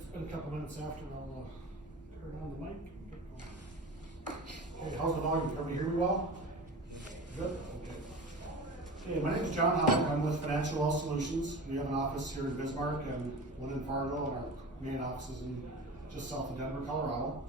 it's been a couple minutes after, I'll turn on the mic. Hey, how's the volume? Can everybody hear me well? Good? Okay. Hey, my name is John Howard. I'm with Financial Wealth Solutions. We have an office here in Bismarck and one in Fargo, and our main office is in just south of Denver, Colorado.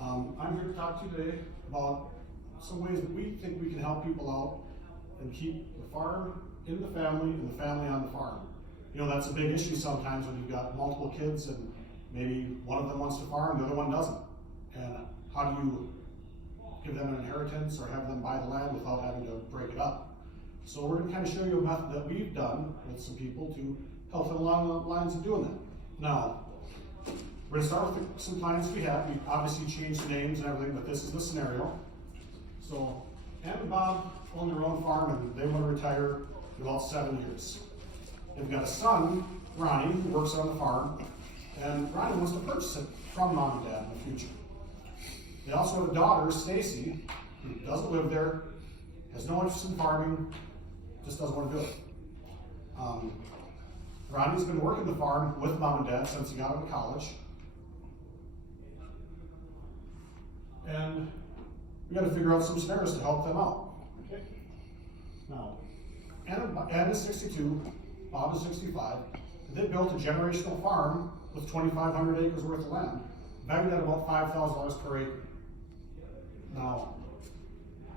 I'm here to talk to you today about some ways that we think we can help people out and keep the farm in the family and the family on the farm. You know, that's a big issue sometimes when you've got multiple kids and maybe one of them wants to farm, the other one doesn't. And how do you give them an inheritance or have them buy the land without having to break it up? So we're going to kind of show you a method that we've done with some people to help them along the lines of doing that. Now, we're going to start with some clients we have. We obviously changed the names and everything, but this is the scenario. So, Ann and Bob own their own farm and they want to retire in about 7 years. They've got a son, Ronnie, who works on the farm, and Ronnie wants to purchase it from mom and dad in the future. They also have a daughter, Stacy, who doesn't live there, has no interest in farming, just doesn't want to do it. Ronnie's been working the farm with mom and dad since he got out of college. And we got to figure out some scenarios to help them out. Okay? Now, Ann is 62, Bob is 65. They built a generational farm with 2,500 acres worth of land, valued at about $5,000 per acre. Now,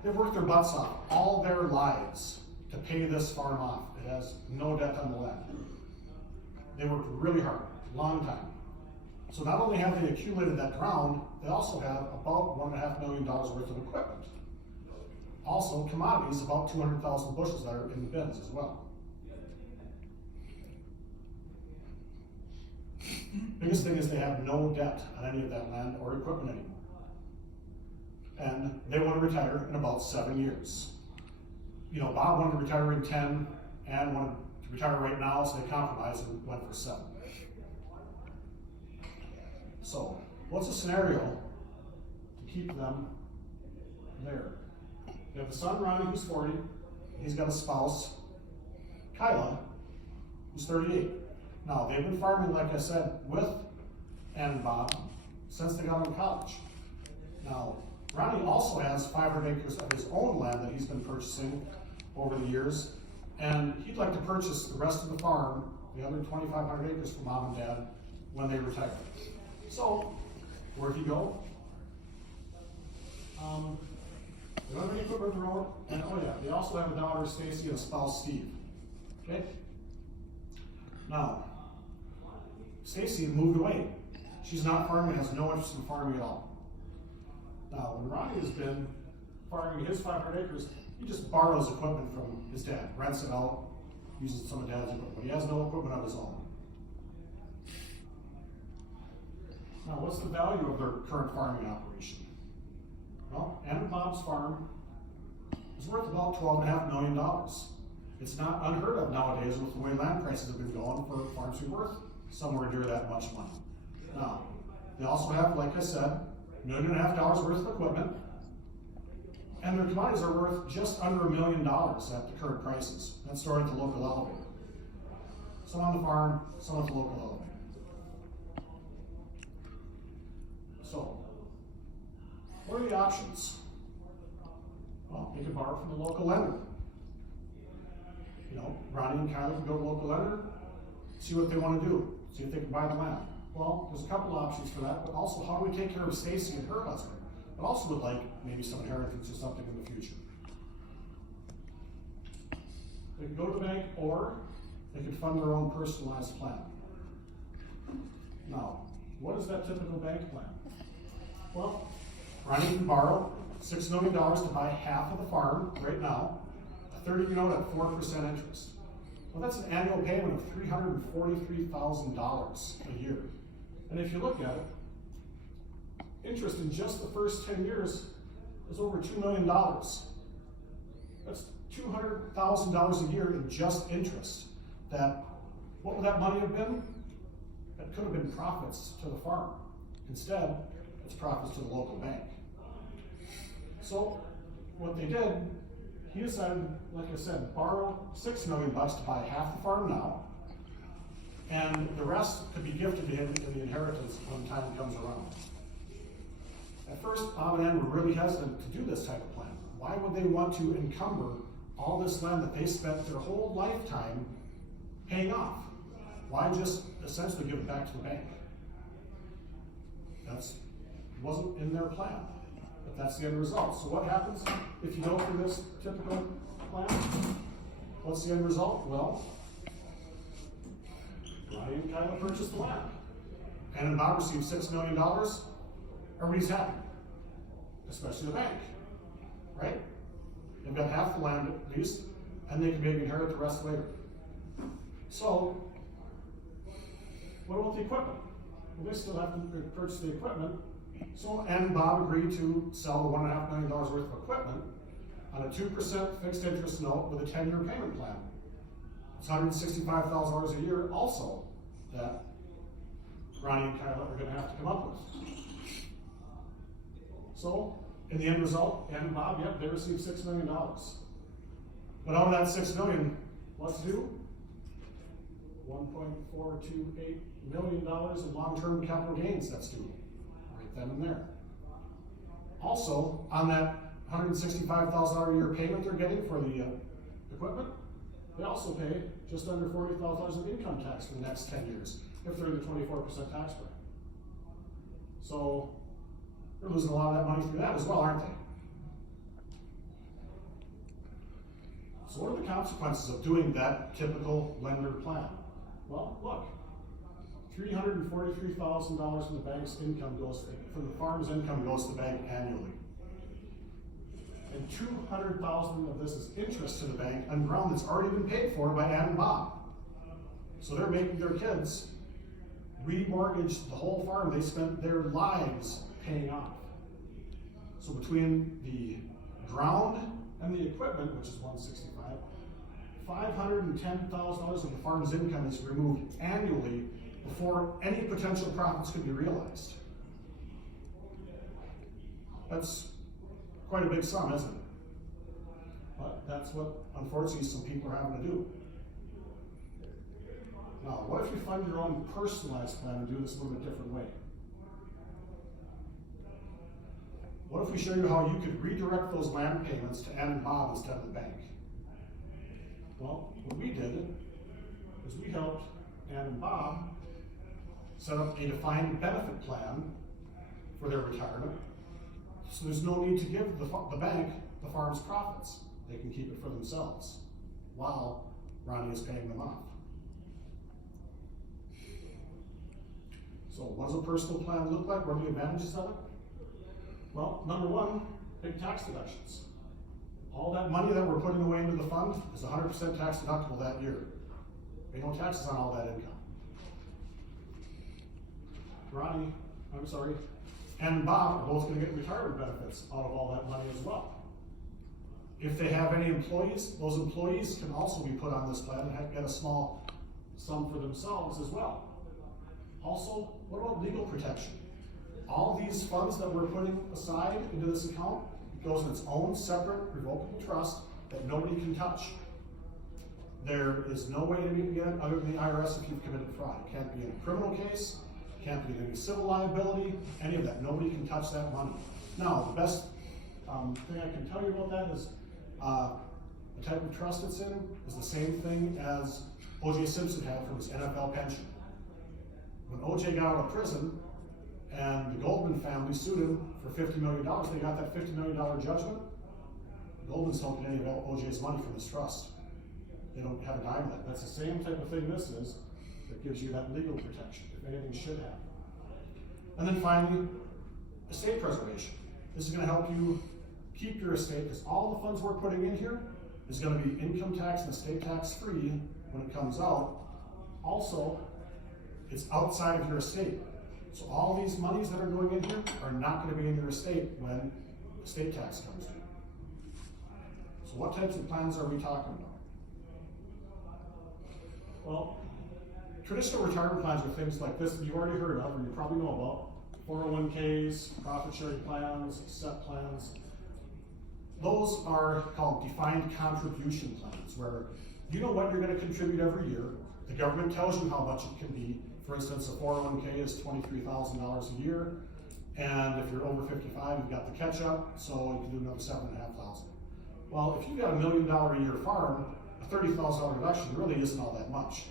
they've worked their butts off all their lives to pay this farm off. It has no debt on the land. They worked really hard, long time. So not only have they accumulated that ground, they also have about $1.5 million worth of equipment. Also, commodities, about 200,000 bushels that are in the bins as well. Biggest thing is they have no debt on any of that land or equipment anymore. And they want to retire in about 7 years. You know, Bob wanted to retire in 10, and wanted to retire right now, so they compromised and went for 7. So, what's a scenario to keep them there? You have a son, Ronnie, who's 40. He's got a spouse, Kyla, who's 38. Now, they've been farming, like I said, with Ann and Bob since they got out of college. Now, Ronnie also has 500 acres of his own land that he's been purchasing over the years, and he'd like to purchase the rest of the farm, the other 2,500 acres from mom and dad, when they retire. So, where'd he go? They don't have any equipment of their own, and oh yeah, they also have a daughter, Stacy, and a spouse, Steve. Okay? Now, Stacy moved away. She's not farming, has no interest in farming at all. Now, when Ronnie has been farming his 500 acres, he just borrows equipment from his dad, rents it out, uses some of dad's equipment. He has no equipment of his own. Now, what's the value of their current farming operation? Well, Ann and Bob's farm is worth about $12.5 million. It's not unheard of nowadays with the way land prices have been going for farms to be worth somewhere near that much money. Now, they also have, like I said, $1.5 million worth of equipment, and their commodities are worth just under $1 million at the current prices. That's stored at the local elevator. Some on the farm, some at the local elevator. So, what are the options? Well, they can borrow from the local lender. You know, Ronnie and Kylie can go to the local lender, see what they want to do, see if they can buy the land. Well, there's a couple options for that, but also how do we take care of Stacy and her husband? But also would like maybe some inheritance or something in the future. They can go to the bank, or they can fund their own personalized plan. Now, what is that typical bank plan? Well, Ronnie can borrow $6 million to buy half of the farm right now, a 30-year note at 4% interest. Well, that's an annual payment of $343,000 a year. And if you look at it, interest in just the first 10 years is over $2 million. That's $200,000 a year in just interest. What would that money have been? That could have been profits to the farm. Instead, it's profits to the local bank. So, what they did, he decided, like I said, borrow $6 million to buy half the farm now, and the rest could be gifted to him in the inheritance when time comes around. At first, Bob and Ann were really hesitant to do this type of plan. Why would they want to encumber all this land that they spent their whole lifetime paying off? Why just essentially give it back to the bank? That wasn't in their plan, but that's the end result. So what happens if you go through this typical plan? What's the end result? Well, Ronnie and Kyla purchased the land. Ann and Bob received $6 million. Everybody's happy, especially the bank, right? They've got half the land at least, and they can maybe inherit the rest later. So, what about the equipment? Well, they still have to purchase the equipment. So, Ann and Bob agreed to sell the $1.5 million worth of equipment on a 2% fixed interest note with a 10-year payment plan. It's $165,000 a year also that Ronnie and Kyla are going to have to come up with. So, in the end result, Ann and Bob, yep, they received $6 million. But out of that $6 million, what's due? $1.428 million in long-term capital gains that's due, right then and there. Also, on that $165,000 a year payment they're getting for the equipment, they also pay just under $40,000 of income tax for the next 10 years, if they're in the 24% tax bracket. So, they're losing a lot of that money through that as well, aren't they? So what are the consequences of doing that typical lender plan? Well, look, $343,000 from the bank's income from the farm's income goes to the bank annually. And $200,000 of this is interest to the bank on ground that's already been paid for by Ann and Bob. So they're making their kids remortgage the whole farm they spent their lives paying off. So between the ground and the equipment, which is $165,000, $510,000 of the farm's income is removed annually before any potential profits could be realized. That's quite a big sum, isn't it? But that's what, unfortunately, some people are having to do. Now, what if you find your own personalized plan and do this a little bit different way? What if we show you how you could redirect those land payments to Ann and Bob instead of the bank? Well, what we did is we helped Ann and Bob set up a defined benefit plan for their retirement. So there's no need to give the bank the farm's profits. They can keep it for themselves while Ronnie is paying them off. So what does a personal plan look like? What are the advantages of it? Well, number one, big tax deductions. All that money that we're putting away into the fund is 100% tax deductible that year. Pay no taxes on all that income. And Bob are both going to get retirement benefits out of all that money as well. If they have any employees, those employees can also be put on this plan and get a small sum for themselves as well. Also, what about legal protection? All these funds that we're putting aside into this account goes in its own separate revocable trust that nobody can touch. There is no way to get it other than the IRS if you've committed fraud. It can't be in a criminal case, can't be in any civil liability, any of that. Nobody can touch that money. Now, the best thing I can tell you about that is the type of trust it's in is the same thing as O.J. Simpson had from his NFL pension. When O.J. got out of prison and the Goldman family sued him for $50 million, they got that $50 million judgment. The Goldmans don't get any of O.J.'s money from this trust. They don't have a dime of that. That's the same type of thing this is that gives you that legal protection if anything should happen. And then finally, estate preservation. This is going to help you keep your estate because all the funds we're putting in here is going to be income tax and estate tax free when it comes out. Also, it's outside of your estate. So all these monies that are going in here are not going to be in your estate when estate tax comes due. So what types of plans are we talking about? Well, traditional retirement plans are things like this that you've already heard of and you probably know about. 401ks, profit sharing plans, SEP plans. Those are called defined contribution plans where you know what you're going to contribute every year The government tells you how much it can be. For instance, a 401k is $23,000 a year, and if you're over 55, you've got the catch-up, so you can do another $7,500. Well, if you've got $1 million a year farm, a $30,000 reduction really isn't all that much.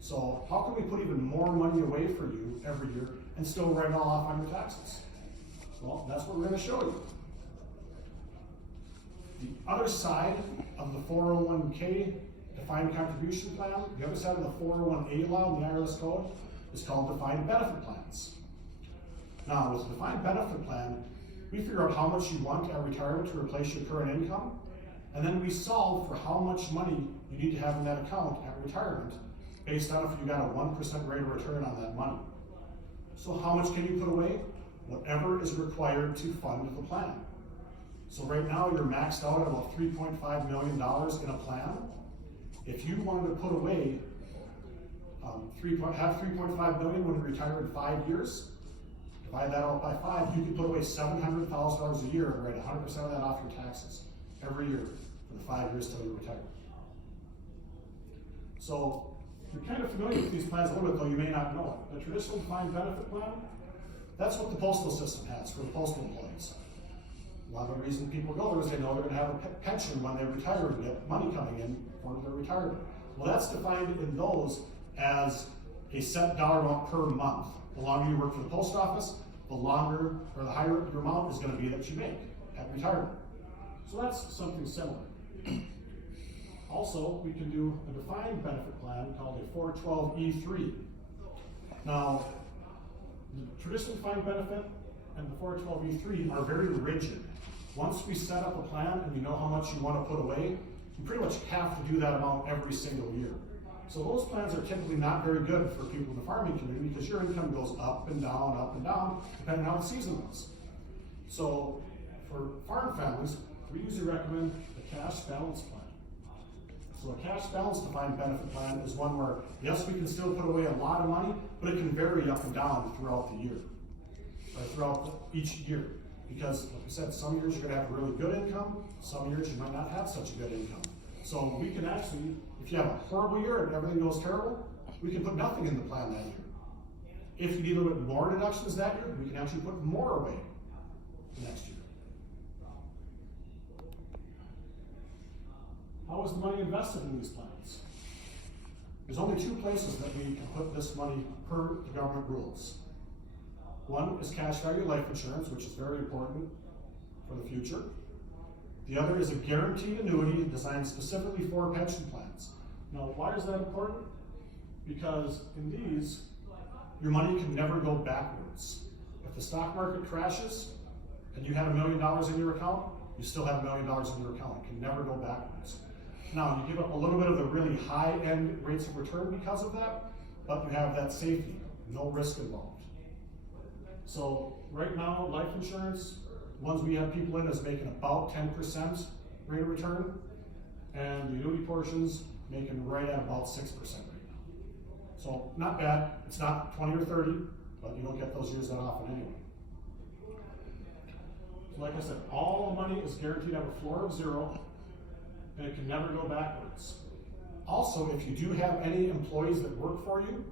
So how can we put even more money away for you every year and still write it all off on your taxes? Well, that's what we're going to show you. The other side of the 401k defined contribution plan, the other side of the 401A law in the IRS code is called defined benefit plans. Now, with a defined benefit plan, we figure out how much you want at retirement to replace your current income, and then we solve for how much money you need to have in that account at retirement based on if you got a 1% rate of return on that money. So how much can you put away? Whatever is required to fund the plan. So right now you're maxed out at about $3.5 million in a plan. If you wanted to put away, have $3.5 million when you retire in 5 years, divide that out by 5, you can put away $700,000 a year and write 100% of that off your taxes every year for the 5 years till you retire. So you're kind of familiar with these plans a little bit, though you may not know it. The traditional defined benefit plan, that's what the postal system has for the postal employees. A lot of the reason people go there is they know they're going to have a pension when they retire and get money coming in for their retirement. Well, that's defined in those as a set dollar amount per month. The longer you work for the post office, the longer or the higher your amount is going to be that you make at retirement. So that's something similar. Also, we can do a defined benefit plan called a 412E3. Now, the traditional defined benefit and the 412E3 are very rigid. Once we set up a plan and you know how much you want to put away, you pretty much have to do that amount every single year. So those plans are typically not very good for people in the farming community because your income goes up and down, depending on how the season was. So for farm families, we usually recommend the cash balance plan. So a cash balance defined benefit plan is one where, yes, we can still put away a lot of money, but it can vary up and down throughout the year, or throughout each year. Because, like I said, some years you're going to have really good income, some years you might not have such a good income. So we can actually, if you have a horrible year and everything goes terrible, we can put nothing in the plan that year. If you need a little bit more deductions that year, we can actually put more away the next year. How is the money invested in these plans? There's only 2 places that we can put this money per the government rules. One is cash value life insurance, which is very important for the future. The other is a guaranteed annuity designed specifically for pension plans. Now, why is that important? Because in these, your money can never go backwards. If the stock market crashes and you had $1 million in your account, you still have $1 million in your account. It can never go backwards. Now, you give up a little bit of the really high-end rates of return because of that, but you have that safety, no risk involved. So right now, life insurance, ones we have people in is making about 10% rate of return, and the annuity portions making right at about 6% right now. So not bad. It's not 20 or 30, but you don't get those years that often anyway. So like I said, all the money is guaranteed to have a floor of 0, and it can never go backwards. Also, if you do have any employees that work for you,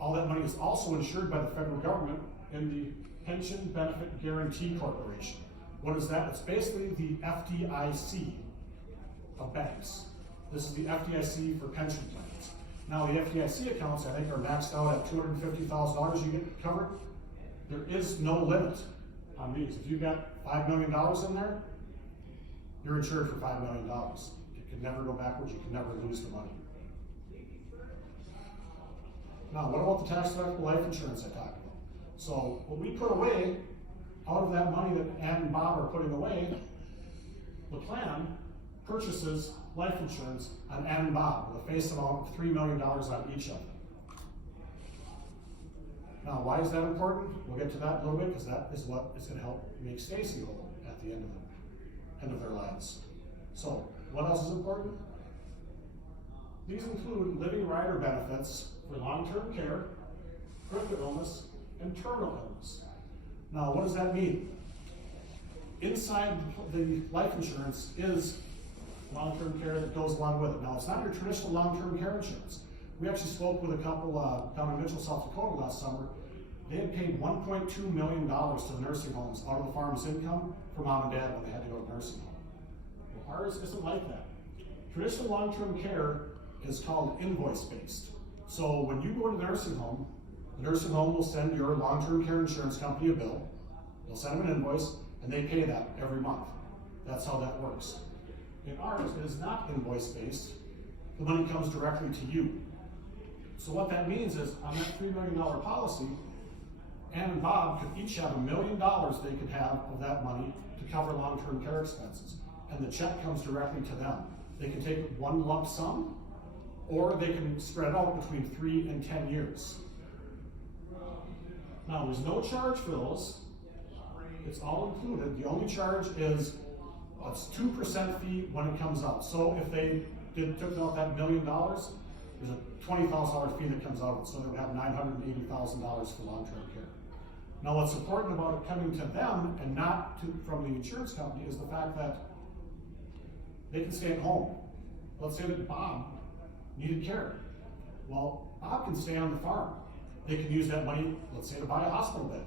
all that money is also insured by the federal government in the Pension Benefit Guarantee Corporation. What is that? It's basically the FDIC of banks. This is the FDIC for pension plans. Now, the FDIC accounts, I think, are maxed out at $250,000 you get covered. There is no limit on these. If you've got $5 million in there, you're insured for $5 million. It can never go backwards. You can never lose the money. Now, what about the tax-deductible life insurance I talked about? So, what we put away, out of that money that Ann and Bob are putting away, the plan purchases life insurance on Ann and Bob with a face amount of $3 million on each of them. Now, why is that important? We'll get to that in a little bit because that is what is going to help make Stacy whole at the end of their lives. So, what else is important? These include living rider benefits for long-term care, critical illness, and terminal illness. Now, what does that mean? Inside the life insurance is long-term care that goes along with it. Now, it's not your traditional long-term care insurance. We actually spoke with a couple down in Mitchell, South Dakota last summer. They had paid $1.2 million to the nursing homes out of the farm's income for mom and dad when they had to go to nursing home. Well, ours isn't like that. Traditional long-term care is called invoice-based. So when you go to the nursing home will send your long-term care insurance company a bill. They'll send them an invoice, and they pay that every month. That's how that works. In ours, it is not invoice-based. The money comes directly to you. So what that means is, on that $3 million policy, Ann and Bob could each have $1 million they could have of that money to cover long-term care expenses. And the check comes directly to them. They can take one lump sum, or they can spread it out between 3 and 10 years. Now, there's no charge for those. It's all included. The only charge is a 2% fee when it comes out. So if they took out that $1 million, there's a $20,000 fee that comes out of it. So they would have $980,000 for long-term care. Now, what's important about it coming to them and not from the insurance company is the fact that they can stay at home. Let's say that Bob needed care. Well, Bob can stay on the farm. They can use that money, let's say, to buy a hospital bed.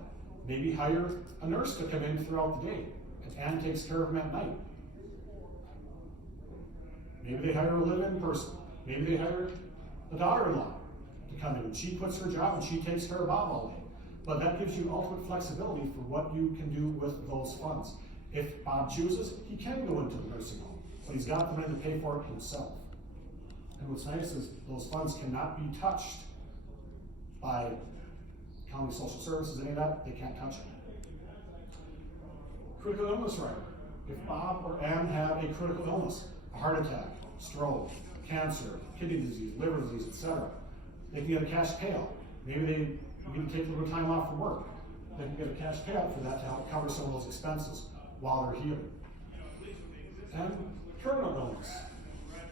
Maybe hire a nurse to come in throughout the day, and Ann takes care of him at night. Maybe they hire a live-in person. Maybe they hire a daughter-in-law to come in, and she quits her job and she takes care of Bob all day. But that gives you ultimate flexibility for what you can do with those funds. If Bob chooses, he can go into the nursing home, but he's got the money to pay for it himself. And what's nice is those funds cannot be touched by county social services, any of that. They can't touch it. Critical illness rider. If Bob or Ann have a critical illness, a heart attack, stroke, cancer, kidney disease, liver disease, etc., they can get a cash payout. Maybe they need to take a little time off from work. They can get a cash payout for that to help cover some of those expenses while they're healing. And terminal illness.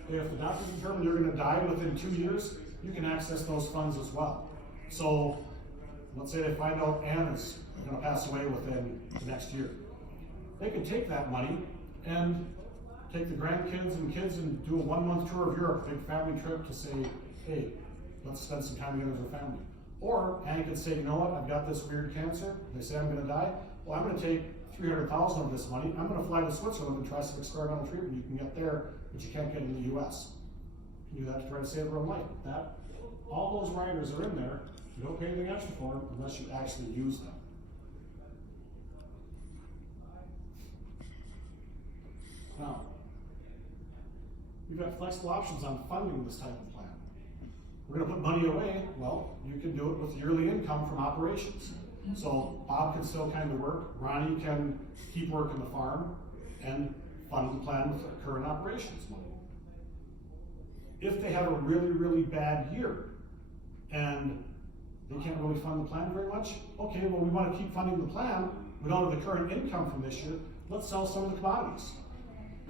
If the doctors determine you're going to die within 2 years, you can access those funds as well. So, let's say they find out Ann is going to pass away within the next year. They can take that money and take the grandkids and kids and do a 1-month tour of Europe, a big family trip to say, hey, let's spend some time together as a family. Or Ann could say, you know what, I've got this weird cancer. They say I'm going to die. Well, I'm going to take $300,000 of this money. I'm going to fly to Switzerland and try some experimental treatment you can get there, but you can't get in the U.S. You do that to try to save her own life. All those riders are in there. You don't pay anything extra for them unless you actually use them. Now, we've got flexible options on funding this type of plan. We're going to put money away. Well, you can do it with yearly income from operations. So Bob can still kind of work. Ronnie can keep working the farm and fund the plan with current operations money. If they have a really, really bad year and they can't really fund the plan very much, okay, well, we want to keep funding the plan. We don't have the current income from this year. Let's sell some of the commodities.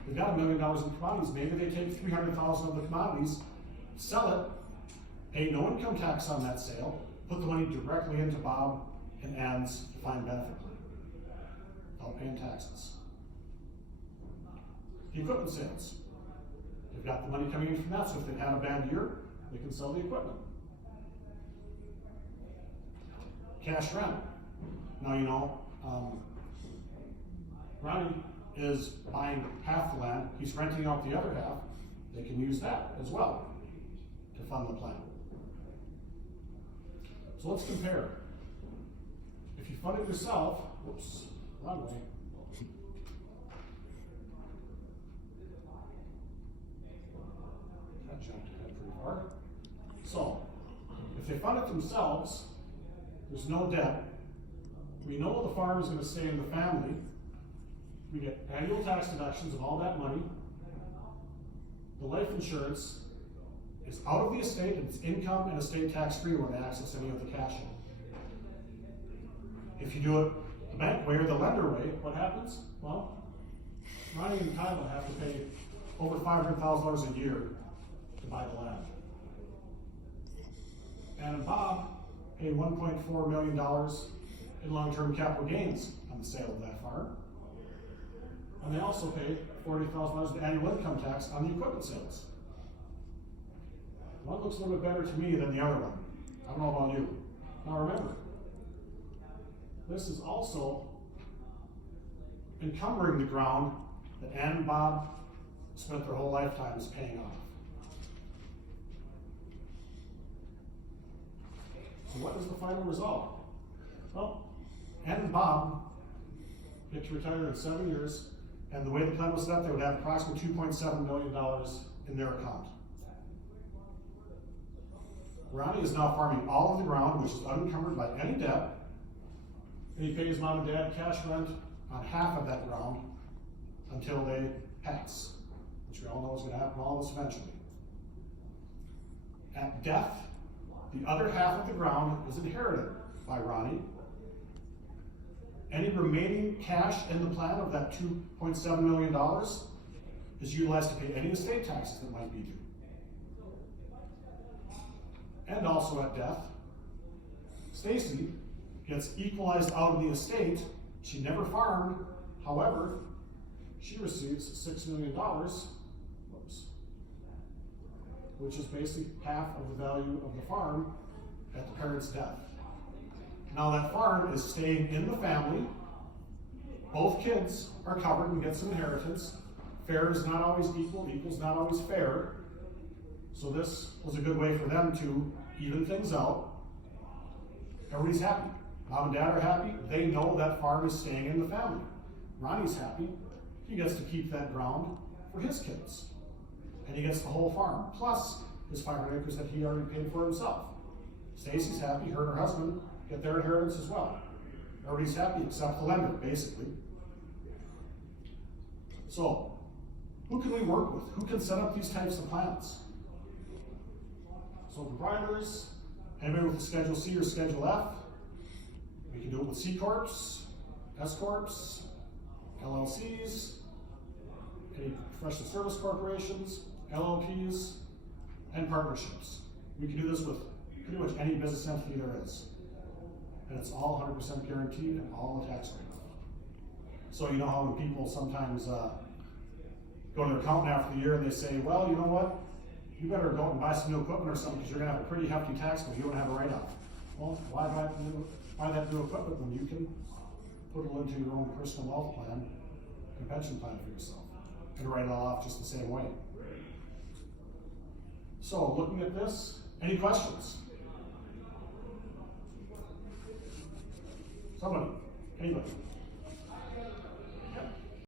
They've got $1 million in commodities. Maybe they take $300,000 of the commodities, sell it, pay no income tax on that sale, put the money directly into Bob and Ann's defined benefit plan without paying taxes. The equipment sales. They've got the money coming in from that, so if they've had a bad year, they can sell the equipment. Cash rent. Now, Ronnie is buying half the land, he's renting out the other half. They can use that as well to fund the plan. So let's compare. If you fund it yourself, whoops, wrong way. I jumped ahead pretty far. So, if they fund it themselves, there's no debt. We know the farm is going to stay in the family. We get annual tax deductions of all that money. The life insurance is out of the estate, and it's income and estate tax free when they access any of the cash in. If you do it the bank way or the lender way, what happens? Well, Ronnie and Kyla have to pay over $500,000 a year to buy the land. And Bob paid $1.4 million in long-term capital gains on the sale of that farm. And they also pay $40,000 in annual income tax on the equipment sales. One looks a little bit better to me than the other one. I don't know about you. Now remember, this is also encumbering the ground that Ann and Bob spent their whole lifetimes paying off. So what is the final result? Well, Ann and Bob get to retire in 7 years, and the way the plan was set up, they would have approximately $2.7 million in their account. Ronnie is now farming all of the ground, which is unencumbered by any debt, and he pays mom and dad cash rent on half of that ground until they pass, which we all know is going to happen to all of us eventually. At death, the other half of the ground is inherited by Ronnie. Any remaining cash in the plan of that $2.7 million is utilized to pay any estate taxes that might be due. And also at death, Stacy gets equalized out of the estate. She never farmed, however, she receives $6 million, which is basically half of the value of the farm at the parent's death. Now that farm is staying in the family. Both kids are covered and get some inheritance. Fair is not always equal, equal is not always fair. So this was a good way for them to even things out. Everybody's happy. Mom and dad are happy. They know that farm is staying in the family. Ronnie's happy. He gets to keep that ground for his kids. And he gets the whole farm, plus his 500 acres that he already paid for himself. Stacy's happy, her and her husband get their inheritance as well. Everybody's happy except the lender, basically. So, who can we work with? Who can set up these types of plans? Sole proprietors, anybody with a Schedule C or Schedule F. We can do it with C Corps, S Corps, LLCs, any professional service corporations, LLPs, and partnerships. We can do this with pretty much any business entity there is. And it's all 100% guaranteed and all the tax rate. So you know how when people sometimes go to their accountant after the year and they say, well, you know what? You better go out and buy some new equipment or something because you're going to have a pretty hefty tax bill. You don't have a write-off. Well, why buy that new equipment when you can put it into your own personal wealth plan and pension plan for yourself and write it all off just the same way? So, looking at this, any questions? Somebody? Anybody?